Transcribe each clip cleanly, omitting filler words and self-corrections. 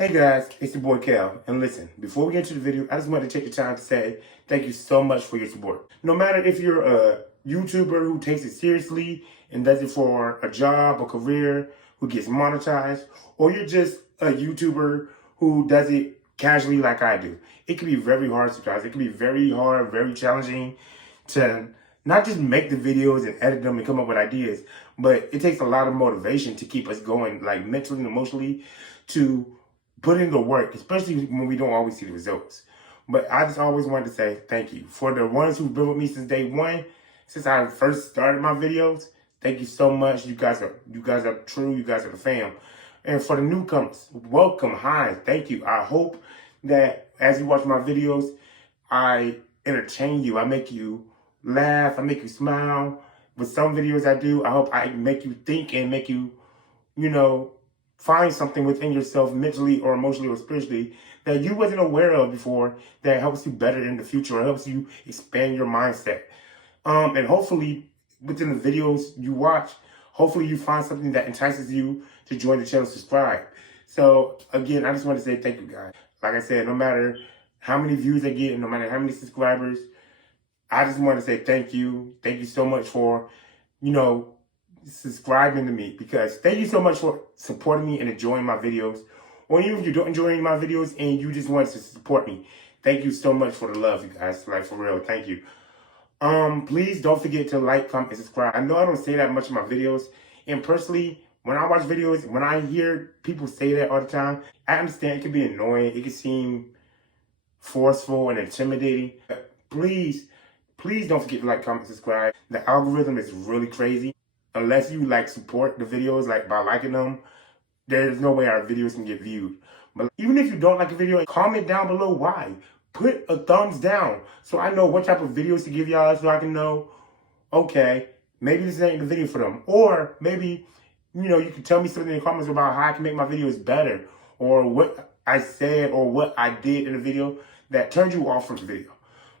Hey guys, it's your boy Cal, and listen, before we get into the video, I just want to take the time to say thank you so much for your support. No matter if you're a YouTuber who takes it seriously and does it for a job or career, who gets monetized, or you're just a YouTuber who does it casually like I do. It can be very hard sometimes. It can be very hard, very challenging to not just make the videos and edit them and come up with ideas, but it takes a lot of motivation to keep us going, like mentally and emotionally, to put in the work, especially when we don't always see the results. But I just always wanted to say thank you. For the ones who've been with me since day one, since I first started my videos, thank you so much. You guys are true, you guys are the fam. And for the newcomers, welcome, hi, thank you. I hope that as you watch my videos, I entertain you, I make you laugh, I make you smile. With some videos I do, I hope I make you think and make you, find something within yourself mentally or emotionally or spiritually that you wasn't aware of before that helps you better in the future or helps you expand your mindset. And hopefully within the videos you watch, hopefully you find something that entices you to join the channel, subscribe. So again, I just want to say thank you guys. Like I said, no matter how many views I get and no matter how many subscribers, I just want to say thank you. Thank you so much for, subscribing to me, because thank you so much for supporting me and enjoying my videos. Or even if you don't enjoy my videos and you just want to support me, thank you so much for the love, you guys. Like, for real, thank you. Please don't forget to like, comment, and subscribe. I know I don't say that much in my videos, and personally, when I watch videos, when I hear people say that all the time, I understand it can be annoying, it can seem forceful and intimidating. But please don't forget to like, comment, subscribe. The algorithm is really crazy. Unless you support the videos by liking them, there's no way our videos can get viewed. But even if you don't like a video, comment down below why. Put a thumbs down so I know what type of videos to give y'all, so I can know, okay, maybe this ain't the video for them. Or maybe, you can tell me something in the comments about how I can make my videos better, or what I said or what I did in the video that turned you off from the video.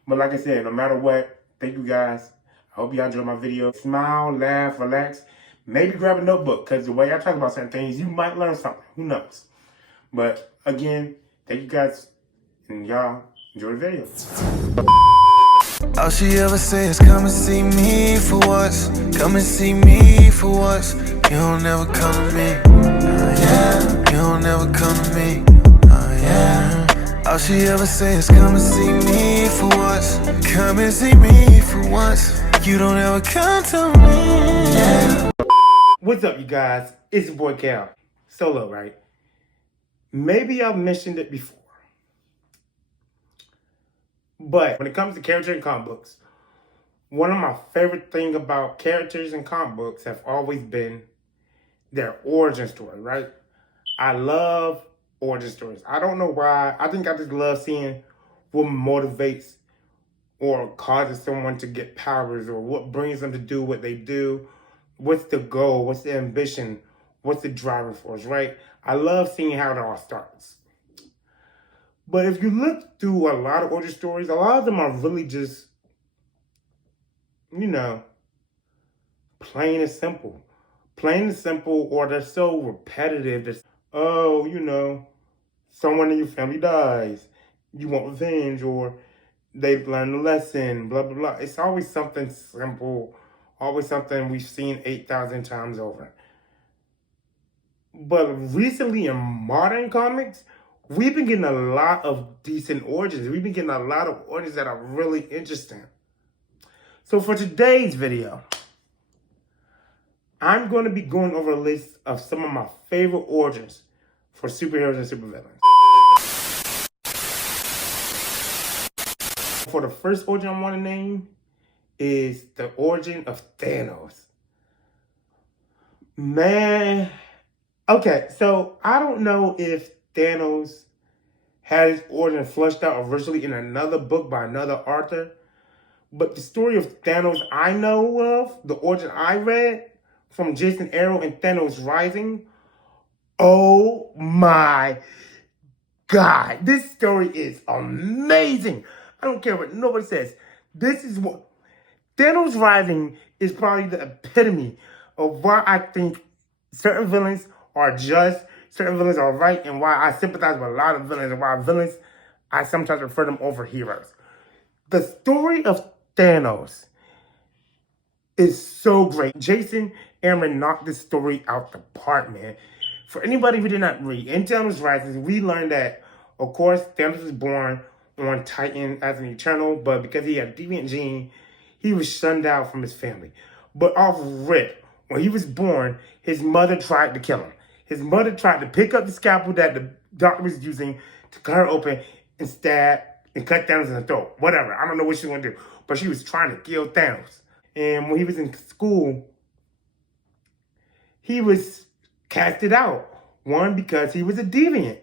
But like I said, no matter what, thank you guys. I hope y'all enjoy my video. Smile, laugh, relax. Maybe grab a notebook, because the way I talk about certain things, you might learn something. Who knows? But again, thank you guys, and y'all enjoy the video. All she ever say is come and see me for once. Come and see me for once. You don't ever come to me. Yeah. You don't ever come to me. Yeah. All she ever say is come and see me for once. Come and see me for once. You don't ever come to me. Yeah. What's up, you guys? It's your boy Cal. Solo, right? Maybe I've mentioned it before, but when it comes to characters in comic books, one of my favorite things about characters in comic books have always been their origin story, right? I love origin stories. I don't know why. I think I just love seeing what motivates or causes someone to get powers, or what brings them to do what they do. What's the goal? What's the ambition? What's the driving force, right? I love seeing how it all starts. But if you look through a lot of origin stories, a lot of them are really just, plain and simple. Plain and simple, or they're so repetitive that, someone in your family dies, you want revenge, or they've learned a lesson, blah, blah, blah. It's always something simple, always something we've seen 8,000 times over. But recently in modern comics, we've been getting a lot of decent origins. We've been getting a lot of origins that are really interesting. So for today's video, I'm going to be going over a list of some of my favorite origins for superheroes and supervillains. For the first origin I want to name is the origin of Thanos. Man, okay, so I don't know if Thanos had his origin fleshed out originally in another book by another author, but the story of Thanos I know of, the origin I read from Jason Aaron and Thanos Rising, oh my God, this story is amazing. I don't care what nobody says. This is what Thanos Rising is, probably the epitome of why I think certain villains are just certain villains are right and why I sympathize with a lot of villains and why villains, I sometimes refer them over heroes. The story of Thanos is so great. Jason Aaron knocked this story out the park, man. For anybody who did not read, in Thanos Rising, we learned that, of course, Thanos was born on Titan as an Eternal, but because he had a deviant gene, he was shunned out from his family. But off rip, when he was born, his mother tried to kill him. His mother tried to pick up the scalpel that the doctor was using to cut her open and stab and cut Thanos in the throat. Whatever. I don't know what she was going to do. But she was trying to kill Thanos. And when he was in school, he was casted out. One, because he was a deviant.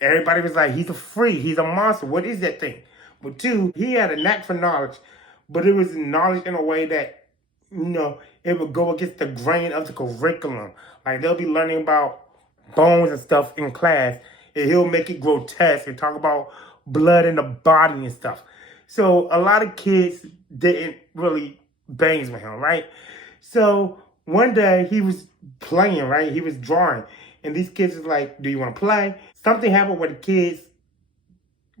Everybody was like, he's a freak, he's a monster. What is that thing? But two, he had a knack for knowledge, but it was knowledge in a way that, it would go against the grain of the curriculum. Like, they'll be learning about bones and stuff in class, and he'll make it grotesque and talk about blood in the body and stuff. So a lot of kids didn't really bang with him, right? So one day he was playing, right? He was drawing. And these kids was like, do you want to play? Something happened where the kids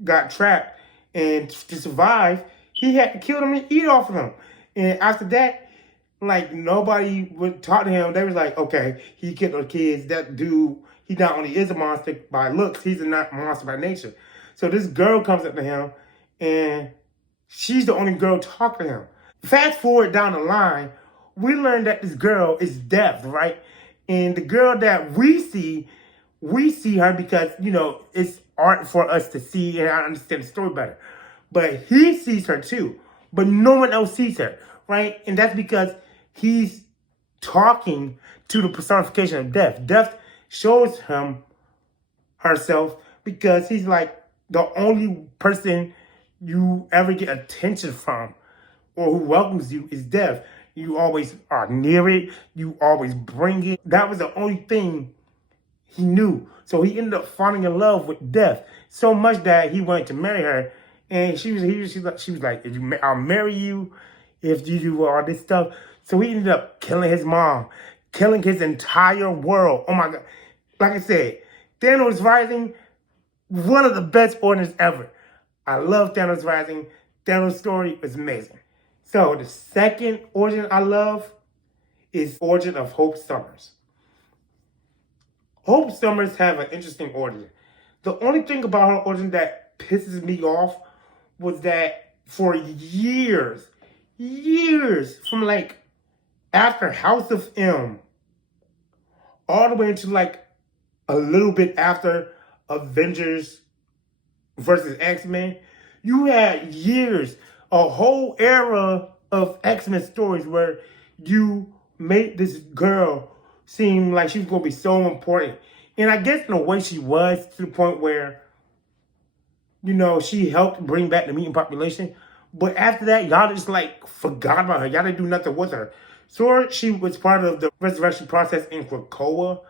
got trapped. And to survive, he had to kill them and eat off of them. And after that, like, nobody would talk to him. They was like, okay, he killed the kids. That dude, he not only is a monster by looks, he's a monster by nature. So this girl comes up to him, and she's the only girl talking to him. Fast forward down the line, we learned that this girl is deaf, right? And the girl that we see her because, it's art for us to see and I understand the story better. But he sees her too, but no one else sees her, right? And that's because he's talking to the personification of death. Death shows him herself because he's like the only person you ever get attention from or who welcomes you is death. You always are near it. You always bring it. That was the only thing he knew. So he ended up falling in love with death so much that he wanted to marry her. And she was like, I'll marry you if you do all this stuff. So he ended up killing his mom, killing his entire world. Oh my God. Like I said, Thanos Rising, one of the best orders ever. I love Thanos Rising. Thanos' story is amazing. So the second origin I love is origin of Hope Summers. Hope Summers have an interesting origin. The only thing about her origin that pisses me off was that for years, from like after House of M, all the way into like a little bit after Avengers versus X-Men, you had years, a whole era of X-Men stories where you made this girl seem like she was going to be so important. And I guess in a way she was, to the point where, she helped bring back the mutant population. But after that, y'all just like forgot about her. Y'all didn't do nothing with her. Sure, she was part of the resurrection process in Krakoa.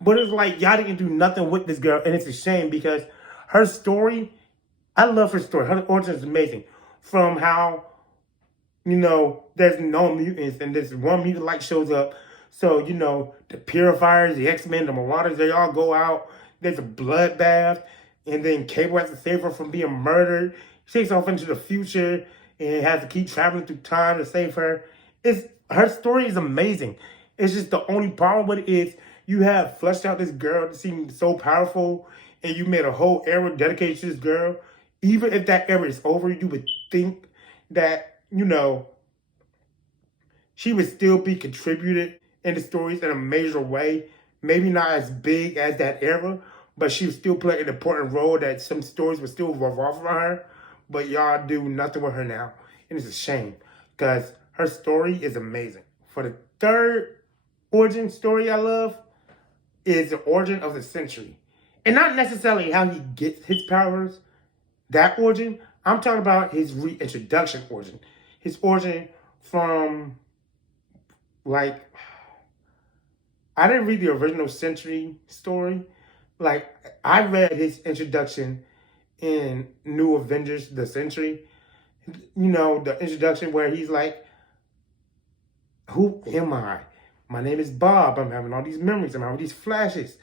But it's like y'all didn't do nothing with this girl. And it's a shame because her story, I love her story. Her origin is amazing. From how, there's no mutants and this one mutant like shows up. So, the Purifiers, the X-Men, the Marauders, they all go out. There's a bloodbath. And then Cable has to save her from being murdered. She takes off into the future and has to keep traveling through time to save her. Her story is amazing. It's just the only problem with it is you have fleshed out this girl to seem so powerful and you made a whole era dedicated to this girl. Even if that era is over, you would think that, she would still be contributed in the stories in a major way. Maybe not as big as that era, but she would still play an important role that some stories would still revolve around her. But y'all do nothing with her now. And it's a shame because her story is amazing. For the third origin story I love is the origin of the Sentry. And not necessarily how he gets his powers, that origin. I'm talking about his reintroduction origin. His origin from, like, I didn't read the original Sentry story. Like, I read his introduction in New Avengers, The Sentry. The introduction where he's like, who am I? My name is Bob. I'm having all these memories. I'm having these flashes.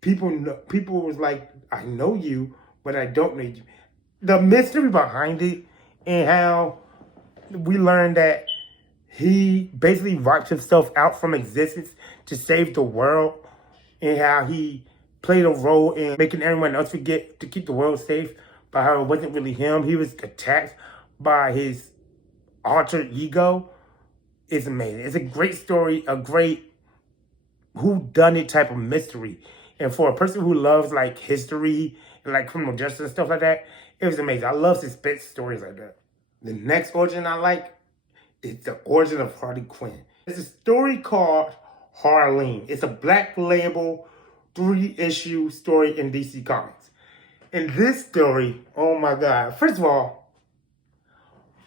people was like, I know you, but I don't know you. The mystery behind it and how we learned that he basically wiped himself out from existence to save the world, and how he played a role in making everyone else forget to keep the world safe, but how it wasn't really him. He was attacked by his alter ego. Is amazing. It's a great story, a great whodunit type of mystery. And for a person who loves like history and like criminal justice and stuff like that, it was amazing. I love suspense stories like that. The next origin I like is the origin of Harley Quinn. It's a story called Harleen. It's a Black Label 3-issue story in DC Comics. In this story, oh my God. First of all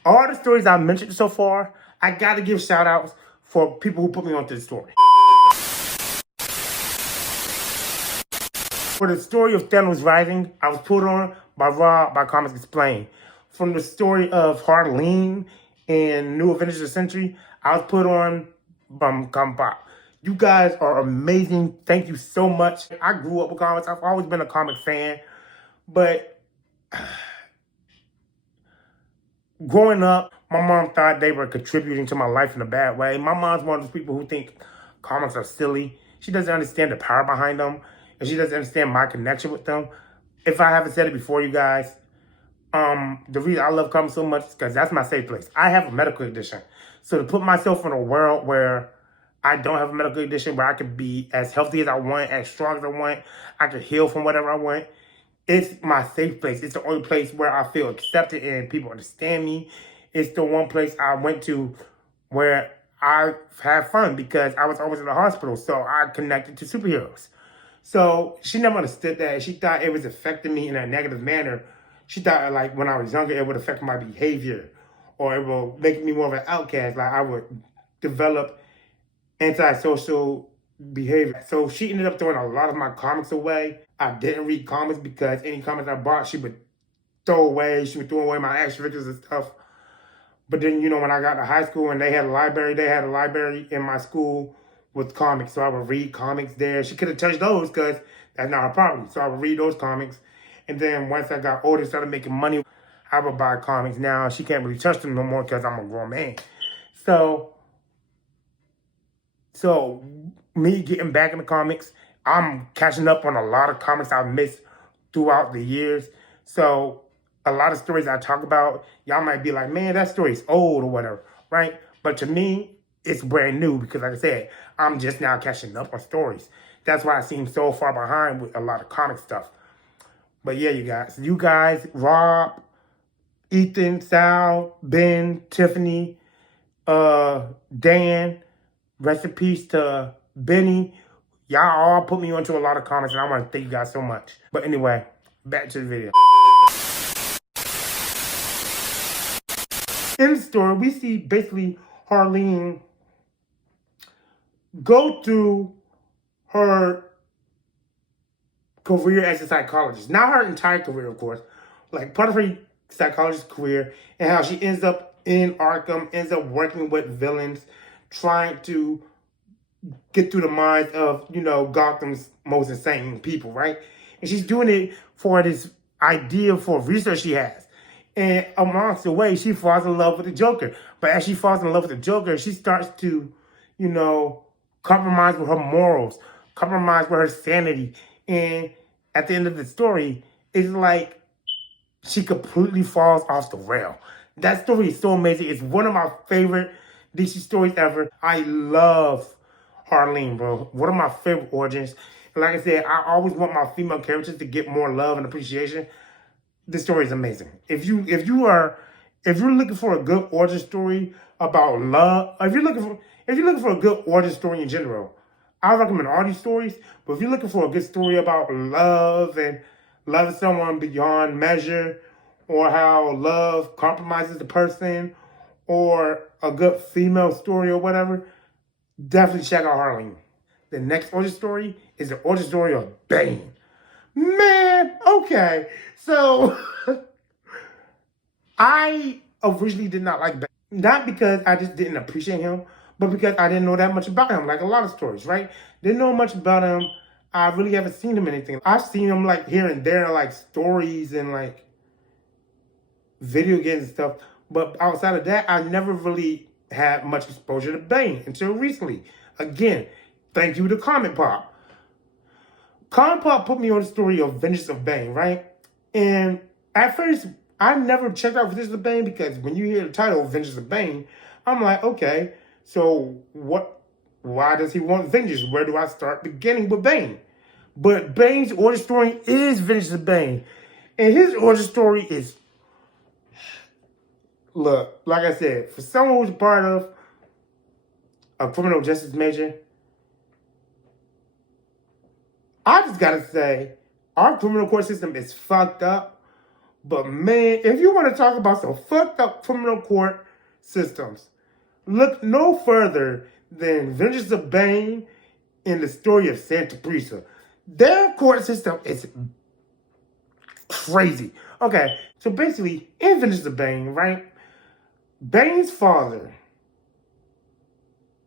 the stories I've mentioned so far, I gotta give shout outs for people who put me onto the story. For the story of Thanos Rising, I was put on by Rob by Comics Explained. From the story of Harleen and New Avengers of the Century, I was put on by Comic Pop. You guys are amazing. Thank you so much. I grew up with comics. I've always been a comic fan. But growing up, my mom thought they were contributing to my life in a bad way. My mom's one of those people who think comics are silly. She doesn't understand the power behind them, and she doesn't understand my connection with them. If I haven't said it before, you guys, the reason I love comics so much is because that's my safe place. I have a medical condition. So to put myself in a world where I don't have a medical condition, where I can be as healthy as I want, as strong as I want, I can heal from whatever I want, it's my safe place. It's the only place where I feel accepted and people understand me. It's the one place I went to where I had fun because I was always in the hospital. So I connected to superheroes. So she never understood that. She thought it was affecting me in a negative manner. She thought like when I was younger, it would affect my behavior or it will make me more of an outcast. Like I would develop antisocial behavior. So she ended up throwing a lot of my comics away. I didn't read comics because any comics I bought, she would throw away. She would throw away my action figures and stuff. But then, you know, when I got to high school and they had a library in my school with comics. So I would read comics there. She could have touched those because that's not her property. So I would read those comics. And then once I got older and started making money, I would buy comics. Now she can't really touch them no more because I'm a grown man. So me getting back in the comics, I'm catching up on a lot of comics I've missed throughout the years. So a lot of stories I talk about, y'all might be like, man, that story's old or whatever, right? But to me, it's brand new because like I said, I'm just now catching up on stories. That's why I seem so far behind with a lot of comic stuff. But yeah, you guys, Rob, Ethan, Sal, Ben, Tiffany, Dan, rest in peace to Benny. Y'all all put me onto a lot of comics, and I want to thank you guys so much. But anyway, back to the video. In the story, we see basically Harleen go through her career as a psychologist. Not her entire career, of course. Like part of her psychologist career and how she ends up in Arkham, ends up working with villains, trying to get through the minds of, you know, Gotham's most insane people, right? And she's doing it for this idea for research she has. And amongst the way, she falls in love with the Joker. But as she falls in love with the Joker, she starts to, you know, compromise with her morals, compromise with her sanity. And at the end of the story, it's like she completely falls off the rail. That story is so amazing. It's one of my favorite DC stories ever. I love Harleen, bro. One of my favorite origins. And like I said, I always want my female characters to get more love and appreciation. This story is amazing. If you're looking for a good origin story about love, if you're looking for a good origin story in general, I recommend all these stories. But if you're looking for a good story about love and loving someone beyond measure, or how love compromises the person, or a good female story or whatever, definitely check out Harleen. The next origin story is the origin story of Bane. Man, okay. So, I originally did not like Bane. Not because I just didn't appreciate him, but because I didn't know that much about him, like a lot of stories, right? Didn't know much about him. I really haven't seen him in anything. I've seen him like here and there, like stories and like video games and stuff. But outside of that, I never really had much exposure to Bane until recently. Again, thank you to Comic Pop. Comic Pop put me on the story of Vengeance of Bane, right? And at first, I never checked out Vengeance of Bane because when you hear the title Vengeance of Bane, I'm like, okay, so what? Why does he want vengeance? Where do I start beginning with Bane? But Bane's origin story is Vengeance of Bane. And his origin story is, look, like I said, for someone who's part of a criminal justice major, I just gotta say, our criminal court system is fucked up. But man, if you want to talk about some fucked up criminal court systems, look no further than Vengeance of Bane in the story of Santa Prisa. Their court system is crazy. Okay, so basically, in Vengeance of Bane, right? Bane's father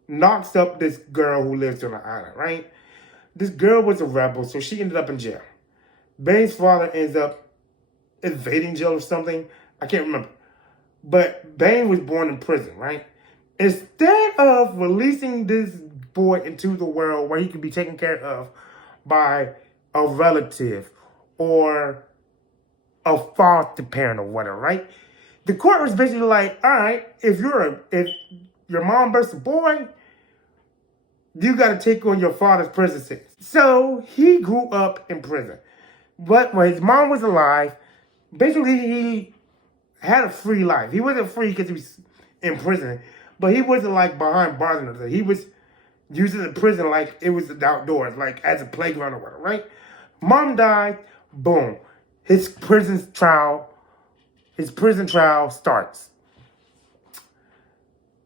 knocks up this girl who lives on the island, right? This girl was a rebel, so she ended up in jail. Bane's father ends up evading jail or something. I can't remember. But Bane was born in prison, right? Instead of releasing this boy into the world where he could be taken care of by a relative or a foster parent or whatever, right? The court was basically like, all right, if your mom births a boy, you got to take on your father's prison sentence. So he grew up in prison. But when his mom was alive, basically he had a free life. He wasn't free because he was in prison, but he wasn't like behind bars or nothing. He was using the prison like it was the outdoors, like as a playground or whatever, right? Mom died, boom. His prison trial starts.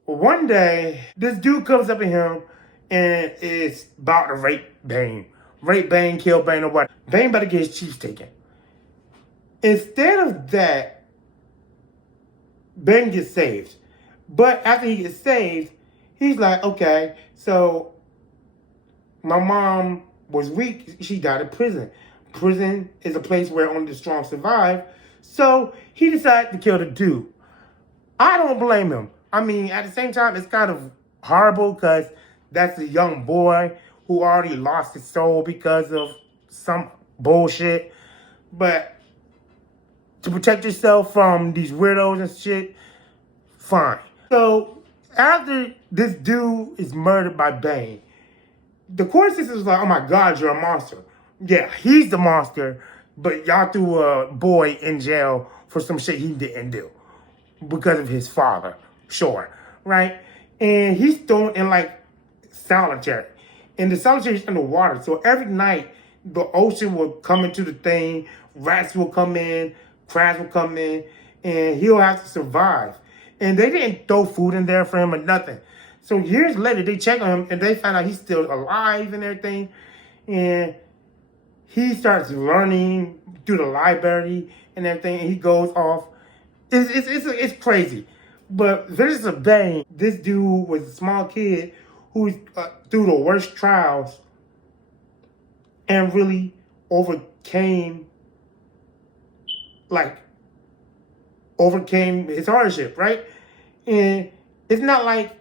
One day, this dude comes up to him and is about to rape Bane. Rape Bane, kill Bane, or what. Bane about to get his cheeks taken. Instead of that, Bane gets saved. But after he gets saved, he's like, okay, so my mom was weak. She died in prison. Prison is a place where only the strong survive. So he decided to kill the dude. I don't blame him. I mean, at the same time, it's kind of horrible because that's a young boy who already lost his soul because of some bullshit. But to protect yourself from these weirdos and shit, fine. So after this dude is murdered by Bane, the court system is like, oh my God, you're a monster. Yeah, he's the monster, but y'all threw a boy in jail for some shit he didn't do because of his father. Sure, right? And he's thrown in like solitary. And the solitary is underwater. So every night, the ocean will come into the thing, rats will come in, crabs will come in, and he'll have to survive. And they didn't throw food in there for him or nothing. So years later, they check on him and they find out he's still alive and everything. And he starts learning through the library and everything. And he goes off. It's crazy. But Vengeance of Bane, this dude was a small kid who's through the worst trials and really overcame his hardship, right? And it's not like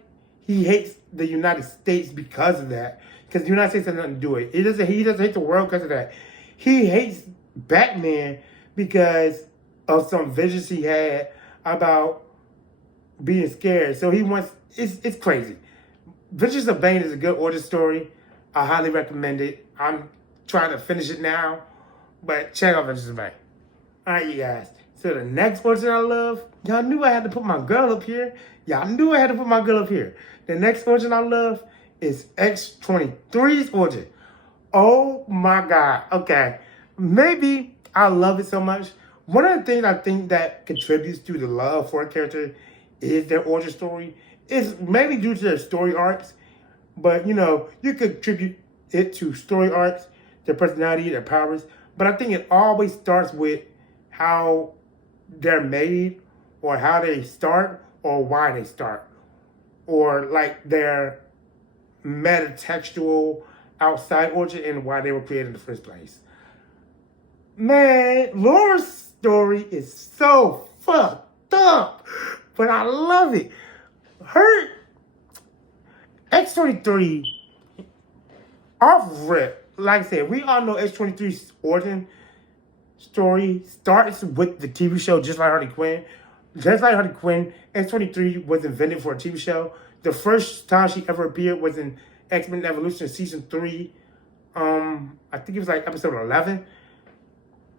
he hates the United States because of that, because the United States has nothing to do with it. He doesn't hate the world because of that. He hates Batman because of some visions he had about being scared. So he wants, it's crazy. Vengeance of Bane is a good origin story. I highly recommend it. I'm trying to finish it now, but check out Vengeance of Bane. All right, you guys. So the next origin I love, y'all knew I had to put my girl up here. The next origin I love is X-23's origin. Oh my God. Okay. Maybe I love it so much. One of the things I think that contributes to the love for a character is their origin story. It's maybe due to their story arcs, but you know, you could attribute it to story arcs, their personality, their powers. But I think it always starts with how they're made, or how they start, or why they start, or like their metatextual outside origin and why they were created in the first place. Man, Laura's story is so fucked up, but I love it. Her X-23 off rip, like I said, we all know X-23's origin story starts with the TV show Just Like Harley Quinn. Just like Harley Quinn, X-23 was invented for a TV show. The first time she ever appeared was in X-Men Evolution Season 3. I think it was like episode 11,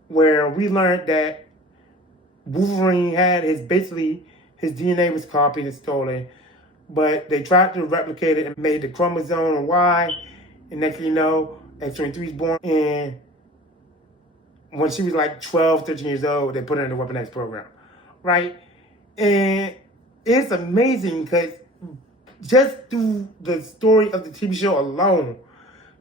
where we learned that Wolverine had his DNA was copied and stolen, but they tried to replicate it and made the chromosome Y, and next thing you know, X-23 is born, and when she was like 12, 13 years old, they put her in the Weapon X program, right? And it's amazing because just through the story of the TV show alone,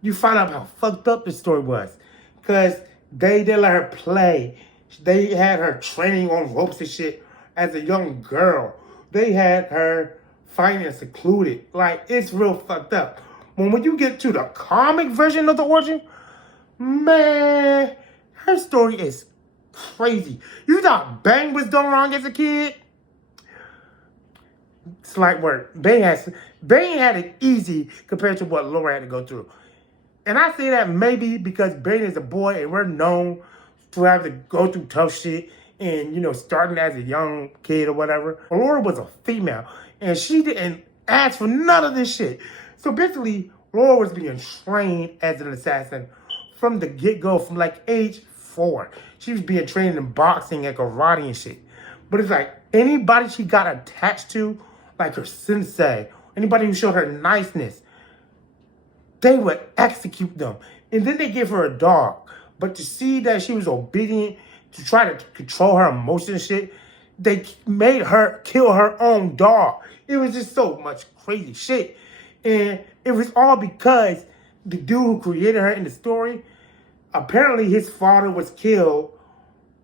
you find out how fucked up the story was. Because they let her play. They had her training on ropes and shit as a young girl. They had her fighting and secluded. Like, it's real fucked up. When you get to the comic version of the origin, man, her story is crazy. You thought Bane was done wrong as a kid? Slight word. Bane had it easy compared to what Laura had to go through. And I say that maybe because Bane is a boy and we're known to have to go through tough shit and, you know, starting as a young kid or whatever. Laura was a female and she didn't ask for none of this shit. So basically, Laura was being trained as an assassin from the get-go, from like age 4. She was being trained in boxing and karate and shit. But it's like anybody she got attached to, like her sensei, anybody who showed her niceness, they would execute them. And then they give her a dog. But to see that she was obedient, to try to control her emotions and shit, they made her kill her own dog. It was just so much crazy shit. And it was all because the dude who created her in the story, apparently his father was killed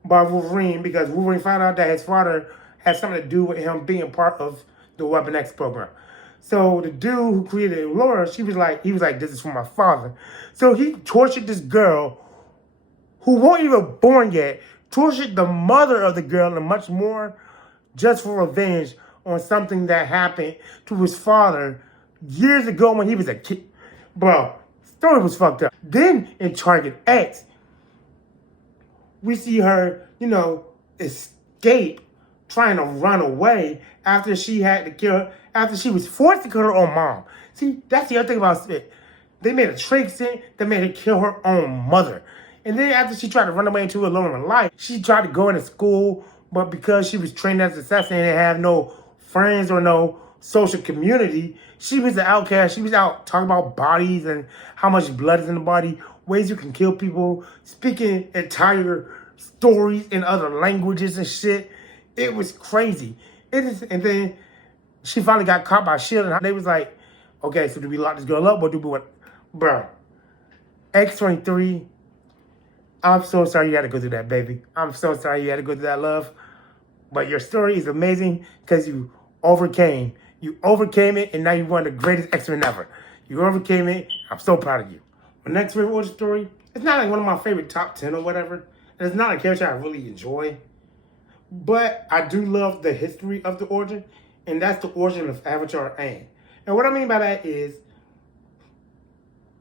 by Wolverine because Wolverine found out that his father had something to do with him being part of the Weapon X program. So the dude who created Laura, he was like, this is for my father. So he tortured this girl who wasn't even born yet, tortured the mother of the girl and much more just for revenge on something that happened to his father years ago when he was a kid. Bro, story was fucked up. Then in Target X, we see her, you know, escape, trying to run away after she had to kill her, after she was forced to kill her own mom. See, that's the other thing about it. They made a trick scene that made her kill her own mother. And then after she tried to run away into a lonely life, she tried to go into school, but because she was trained as an assassin and didn't have no friends or no social community, she was an outcast. She was out talking about bodies and how much blood is in the body, ways you can kill people, speaking entire stories in other languages and shit. It was crazy. And then she finally got caught by S.H.I.E.L.D. and they was like, okay, so do we lock this girl up or do we what? Bro, X-23, I'm so sorry you had to go through that, baby. I'm so sorry you had to go through that, love. But your story is amazing because you overcame. You overcame it, and now you're one of the greatest X-Men ever. You overcame it. I'm so proud of you. My next favorite origin story, it's not like one of my favorite top 10 or whatever. And it's not a character I really enjoy. But I do love the history of the origin, and that's the origin of Avatar Aang. And what I mean by that is,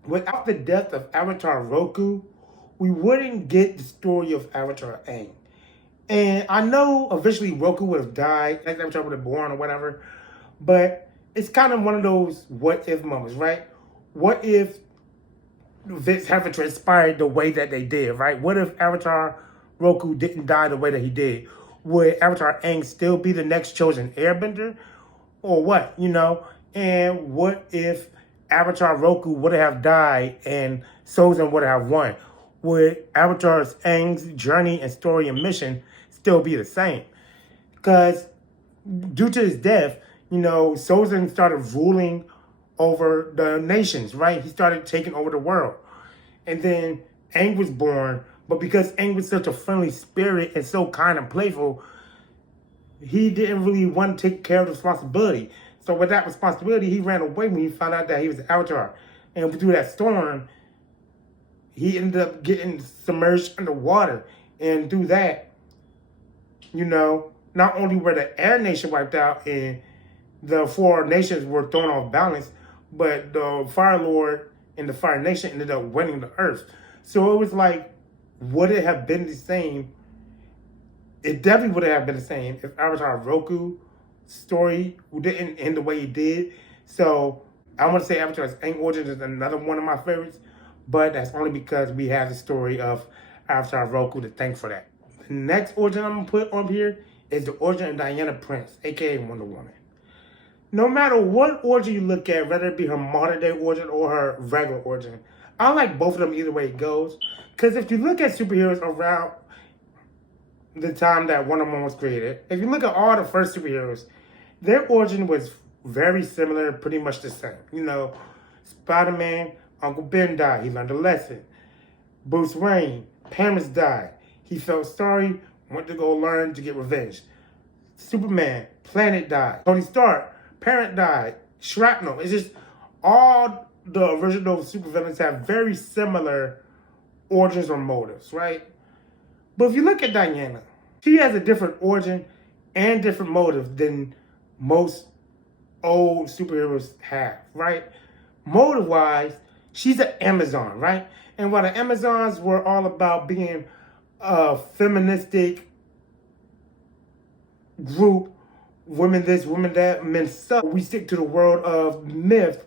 without the death of Avatar Roku, we wouldn't get the story of Avatar Aang. And I know eventually Roku would have died, next Avatar would have born or whatever, but it's kind of one of those what if moments, right? What if events haven't transpired the way that they did, right? What if Avatar Roku didn't die the way that he did? Would Avatar Aang still be the next chosen airbender? Or what, you know? And what if Avatar Roku would have died and Sozin would have won? Would Avatar Aang's journey and story and mission still be the same? Because due to his death, you know, Sozin started ruling over the nations, right? He started taking over the world. And then Aang was born, but because Aang was such a friendly spirit and so kind and playful, he didn't really want to take care of the responsibility. So with that responsibility, he ran away when he found out that he was an Avatar. And through that storm, he ended up getting submerged underwater. And through that, you know, not only were the air nation wiped out and the four nations were thrown off balance, but the Fire Lord and the Fire Nation ended up winning the Earth. So it was like, would it have been the same? It definitely would have been the same if Avatar Roku story didn't end the way it did. So I want to say Avatar's Aang Origins is another one of my favorites, but that's only because we have the story of Avatar Roku to thank for that. The next origin I'm going to put on here is the origin of Diana Prince, aka Wonder Woman. No matter what origin you look at, whether it be her modern day origin or her regular origin, I like both of them either way it goes. Because if you look at superheroes around the time that Wonder Woman was created, if you look at all the first superheroes, their origin was very similar, pretty much the same. You know, Spider-Man, Uncle Ben died, he learned a lesson. Bruce Wayne, parents died, he felt sorry, went to go learn to get revenge. Superman, planet died. Tony Stark, parent died. Shrapnel. It's just all the original supervillains have very similar origins or motives, right? But if you look at Diana, she has a different origin and different motive than most old superheroes have, right? Motive-wise, she's an Amazon, right? And while the Amazons were all about being a feministic group, women this, women that, men suck, we stick to the world of myth.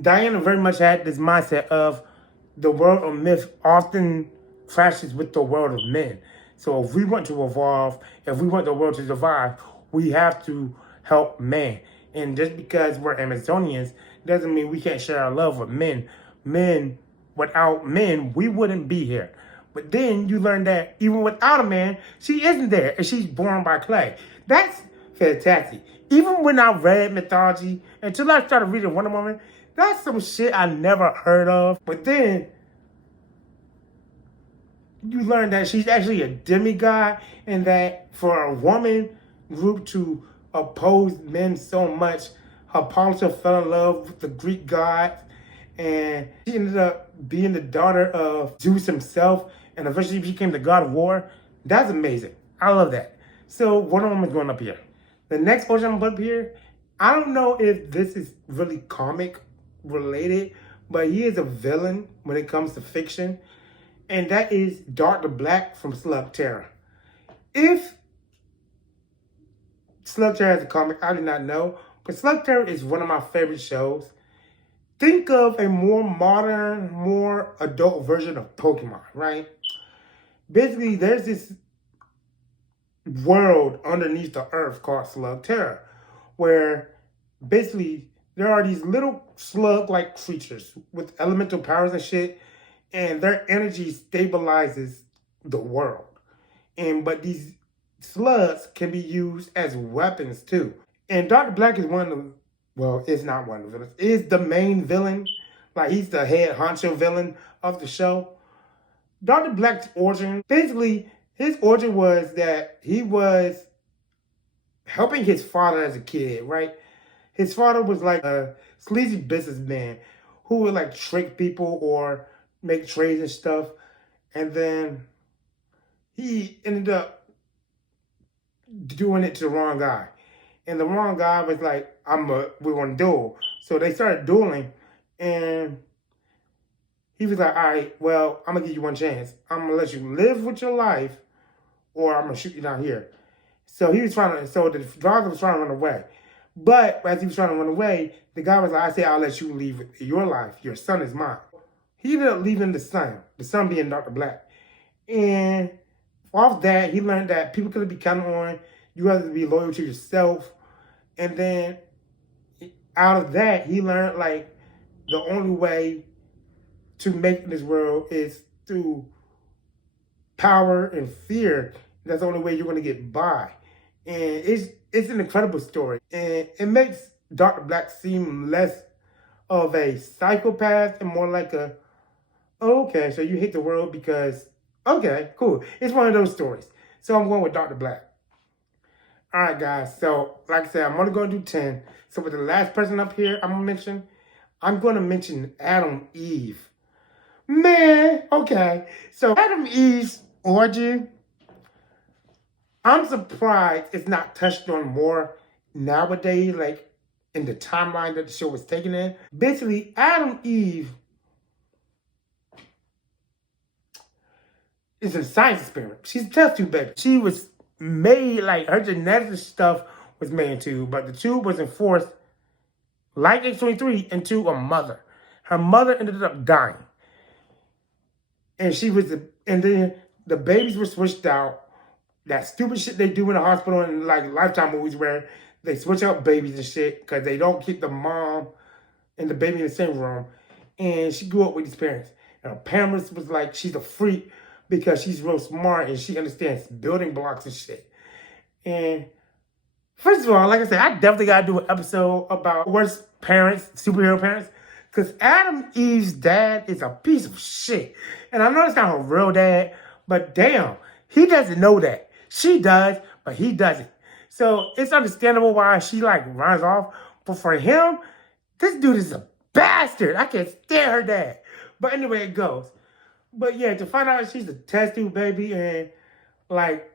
Diana very much had this mindset of the world of myth often clashes with the world of men. So if we want to evolve, if we want the world to survive, we have to help men. And just because we're Amazonians doesn't mean we can't share our love with men. Men, without men, we wouldn't be here. But then you learn that even without a man, she isn't there and she's born by clay. That's fantastic. Even when I read mythology, until I started reading Wonder Woman, that's some shit I never heard of. But then you learn that she's actually a demigod and that for a woman group to oppose men so much, Apollo fell in love with the Greek gods and she ended up being the daughter of Zeus himself and eventually became the god of war. That's amazing. I love that. So Wonder Woman's going up here. The next origin I'm going to put up here, I don't know if this is really comic related, but he is a villain when it comes to fiction. And that is Dr. Black from Slug Terror. If Slug Terror is a comic, I do not know. But Slug Terror is one of my favorite shows. Think of a more modern, more adult version of Pokemon, right? Basically, there's this world underneath the earth called Slug Terror, where basically there are these little slug-like creatures with elemental powers and shit, and their energy stabilizes the world. But these slugs can be used as weapons too. And Dr. Black is one of the, well, it's not one of the villains, is the main villain. Like, he's the head honcho villain of the show. Dr. Black's origin, basically, his origin was that he was helping his father as a kid, right? His father was like a sleazy businessman who would like trick people or make trades and stuff. And then he ended up doing it to the wrong guy. And the wrong guy was like, we're going to duel. So they started dueling. And he was like, all right, well, I'm going to give you one chance. I'm going to let you live with your life or I'm going to shoot you down here. So he was so the driver was trying to run away. But as he was trying to run away, the guy was like, I say, I'll let you leave with your life. Your son is mine. He ended up leaving the son being Dr. Black. And off that, he learned that people could be counted on. You have to be loyal to yourself. And then out of that, he learned like the only way to make this world is through power and fear. That's the only way you're going to get by. And it's an incredible story. And it makes Dr. Black seem less of a psychopath and more like a, oh, okay, so you hate the world because, okay, cool. It's one of those stories. So I'm going with Dr. Black. All right, guys. So, like I said, I'm only going to do 10. So, with the last person up here I'm going to mention, I'm going to mention Adam Eve. Man, okay. So Adam Eve's origin, I'm surprised it's not touched on more nowadays, like in the timeline that the show was taken in. Basically, Adam Eve is a science experiment. She's a test tube baby. She was made, like her genetic stuff was made into, but the tube was enforced, like X-23, into a mother. Her mother ended up dying. And and then the babies were switched out. That stupid shit they do in the hospital in like Lifetime movies where they switch out babies and shit because they don't keep the mom and the baby in the same room. And she grew up with these parents. And her parents was like, she's a freak because she's real smart and she understands building blocks and shit. And first of all, like I said, I definitely got to do an episode about worst parents, superhero parents. Because Adam Eve's dad is a piece of shit. And I know it's not her real dad, but damn, he doesn't know that. She does, but he doesn't. So it's understandable why she like runs off. But for him, this dude is a bastard. I can't stand her dad. But anyway, it goes. But yeah, to find out she's a test tube baby and like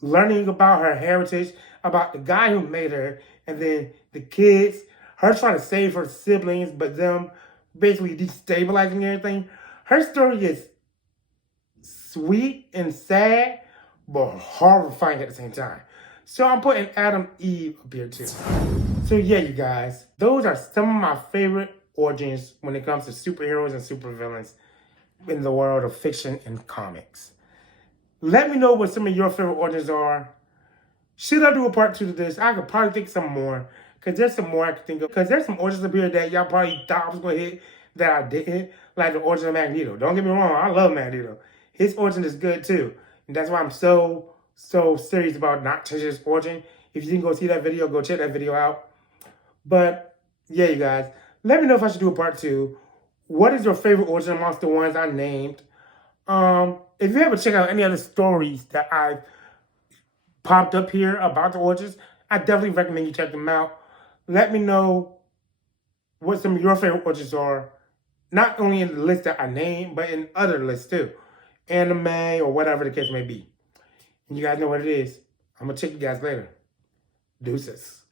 learning about her heritage, about the guy who made her, and then the kids, her trying to save her siblings, but them basically destabilizing everything. Her story is sweet and sad, but horrifying at the same time. So I'm putting Adam Eve up here too. So yeah, you guys, those are some of my favorite origins when it comes to superheroes and supervillains in the world of fiction and comics. Let me know what some of your favorite origins are. Should I do a part 2 to this? I could probably think some more. Because there's some more I could think of. Because there's some origins up here that y'all probably thought I was going to hit that I didn't. Like the origin of Magneto. Don't get me wrong. I love Magneto. His origin is good too. And that's why I'm so serious about not changing his origin. If you didn't go see that video, go check that video out. But yeah, you guys. Let me know if I should do a part 2. What is your favorite origin amongst the ones I named? If you ever check out any other stories that I've popped up here about the origins, I definitely recommend you check them out. Let me know what some of your favorite origins are, not only in the list that I named, but in other lists too. Anime or whatever the case may be. And you guys know what it is. I'm going to check you guys later. Deuces.